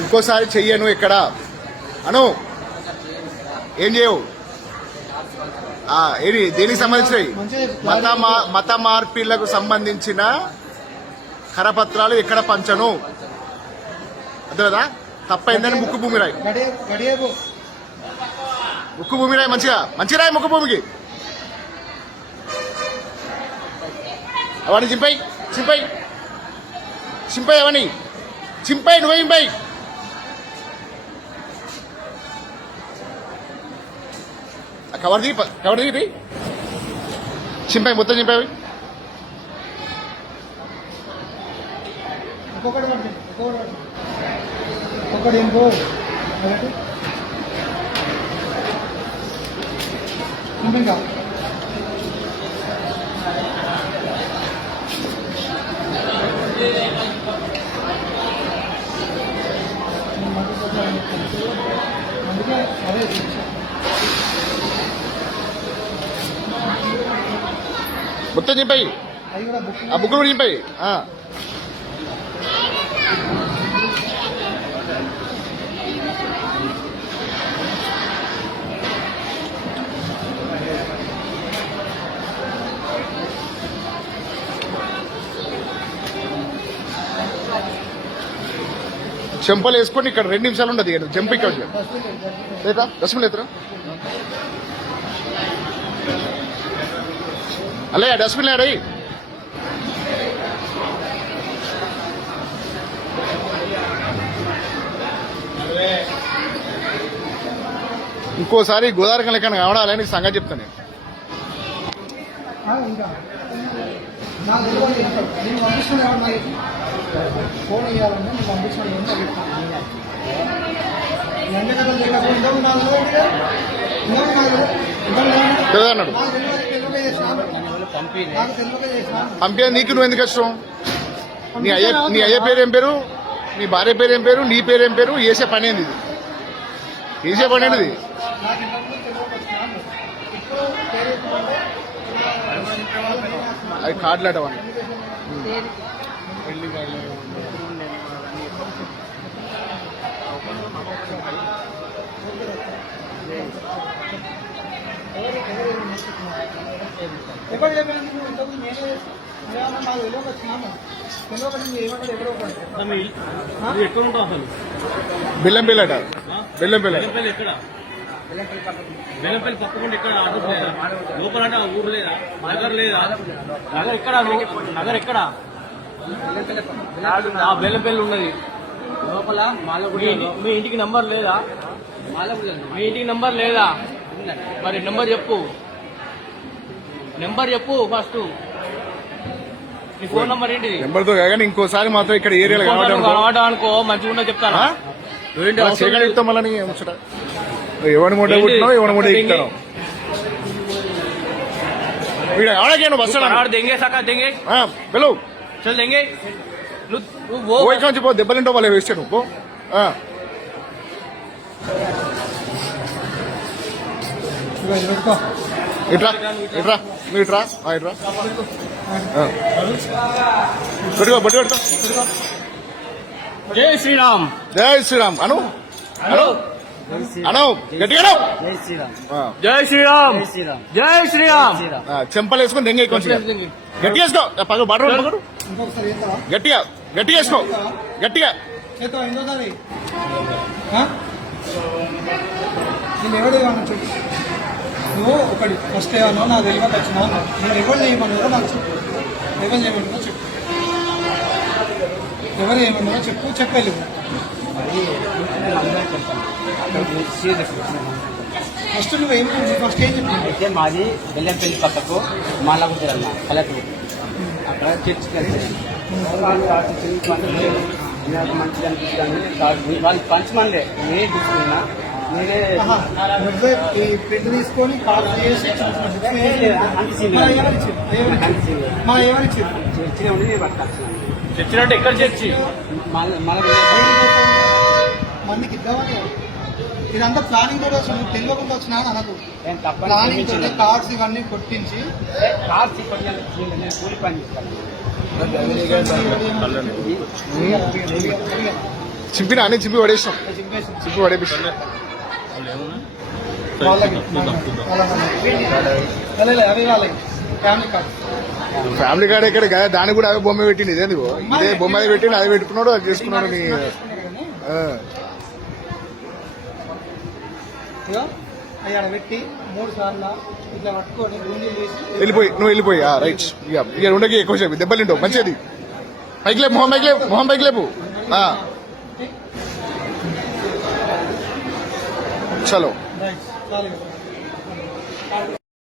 ఇంకోసారి చెయ్యను ఇక్కడ అను. ఏం చేయవు? ఏది దేనికి సంబంధించినవి? మత మార్పిళ్లకు సంబంధించిన కరపత్రాలు ఎక్కడ పంచను. అర్థమేదా? తప్పైందని ముక్కు భూమి రాయి. ముక్కు భూమి రాయి. మంచిగా రాయి ముక్కు భూమికి. అవన్నీ చింపై అవన్నీ చింపై. నువ్వే చింపై. కవర్ దిగి చింపై. మొత్తం చింపై. మొత్తం చింపై. ఆ బుక్కులు కూడా చింపై. చెంపలు వేసుకొని ఇక్కడ 2 నిమిషాలు ఉండదు. చెంప ఇక్కడ లేదా డస్ట్బిన్ లేదురా అలే డస్ట్బిన్ లేడీ. ఇంకోసారి గోదావరి లెక్క కావడాలని నీకు సంగతి చెప్తాను నేను. ఫోన్ ఇవ్వాలంటే నువ్వు పంపించిన అన్నాడు. పంపే నీకు నువ్వు ఎందుకు ఇష్టం? నీ అయ్య పేరు ఏం పేరు? నీ భార్య పేరు ఏం పేరు? నీ పేరు ఏం పేరు? వేసే పని ఏంది? వేసే పని ఏంటిది? అది కార్డులాటవని బెల్లంపల్లి అట. బెల్లంపల్లి బెల్లంపల్లి పక్కకుండా ఇక్కడ అడ్రస్ లేదా? లోపల ఊరు లేదా? నగర్ లేదా? నగర్ ఎక్కడ? నగర్ ఎక్కడ? బెల్లంపల్లి ఉన్నది లోపల. మీ ఇంటికి నంబర్ లేదా? మీ ఇంటికి నంబర్ లేదా? మరి నెంబర్ చెప్పు. ఫస్ట్ నీ ఫోన్ నంబర్ ఏంటిది? నెంబర్తో కానీ ఇంకోసారి మాత్రం ఇక్కడ ఏరియాలో కావడం అనుకో మంచిగా ఉన్నా చెప్తాను. చెప్తాం మళ్ళీ ఎవరి మూట కుట్టినావు, ఎవరి మూట ఎక్కుతాను. బస్సు దెంగే సకా దెంగే హలో చల్ దెంగే. నువ్వు ఇక్కడ నుంచి పో. దెబ్బలింటో వాళ్ళు వేస్తే నువ్వు ఇట్రా ఇట్రా నువ్వు ఇట్రా ఇట్రా పెట్టుకో బట్టి పెట్టుకో. జై శ్రీరామ్. జై శ్రీరామ్ అను అను అను గట్టిగా జై శ్రీరామ్. జై శ్రీరామ్. చెంపలు వేసుకొని దెంగ కొంచెం గట్టిగా వేసుకో. పగ బాట పగడు గట్టిగా గట్టిగా వేసుకో. గట్టిగా నువ్వు ఒకటి ఫస్ట్ ఏమన్నా నాకు తెలియక వచ్చినా నేను ఎవరు చేయమన్నారో నాకు చెప్పు. ఎవరు చేయమన్నారో చెప్పు. ఎవరు ఏమన్నారో చెప్పలేదు. ఫస్ట్ నువ్వేం ఫస్ట్ ఏం చెప్పి అయితే మాది బెల్లంపల్లి పక్కకు మాలాగుంటారన్న కలెక్టర్ అక్కడ చర్చి నాకు మంచిగా అనిపిస్తుంది. వాళ్ళు పంచమండే నేను తీసుకున్నా. నేనే ప్రింట్ తీసుకొని కాల్ చేసి చర్చిలో ఉండి నేను పట్టుకొచ్చిన. చర్చినట్టు ఎక్కడ చర్చి? మందికి ఇద్దామని ఇదంతా ప్లానింగ్ కూడా వచ్చిన తెలియకుండా వచ్చినా నాకు ప్లానింగ్ తోటి కార్డ్స్ ఇవన్నీ కొట్టించి కార్డ్స్ కూలి పని చేస్తాను. చింపినా అని చింపి పడేసాం చింపేసి చింపి పడేపిస్తాం వాళ్ళకి అవి వాళ్ళకి ఫ్యామిలీ కార్డ్ ఫ్యామిలీ కార్డ్ ఎక్కడ కదా దానికి కూడా అవే బొమ్మ పెట్టింది ఇదే నువ్వు ఇదే బొమ్మ అది పెట్టిండు అది పెట్టుకున్నాడు అది చేసుకున్నాడు నీ ఆ. ఇగో అయ్యాడ పెట్టి 3 సార్లు ఇట్లా పట్టుకొని గుండెలు తీసి నువ్వు వెళ్ళిపోయి రైట్ ఇక ఉండకి ఎక్కువ సేపు దెబ్బలింటావు మంచిది పైకి లేపు మొహం పైకి లేపు ఆ. చలో రైట్ చాలు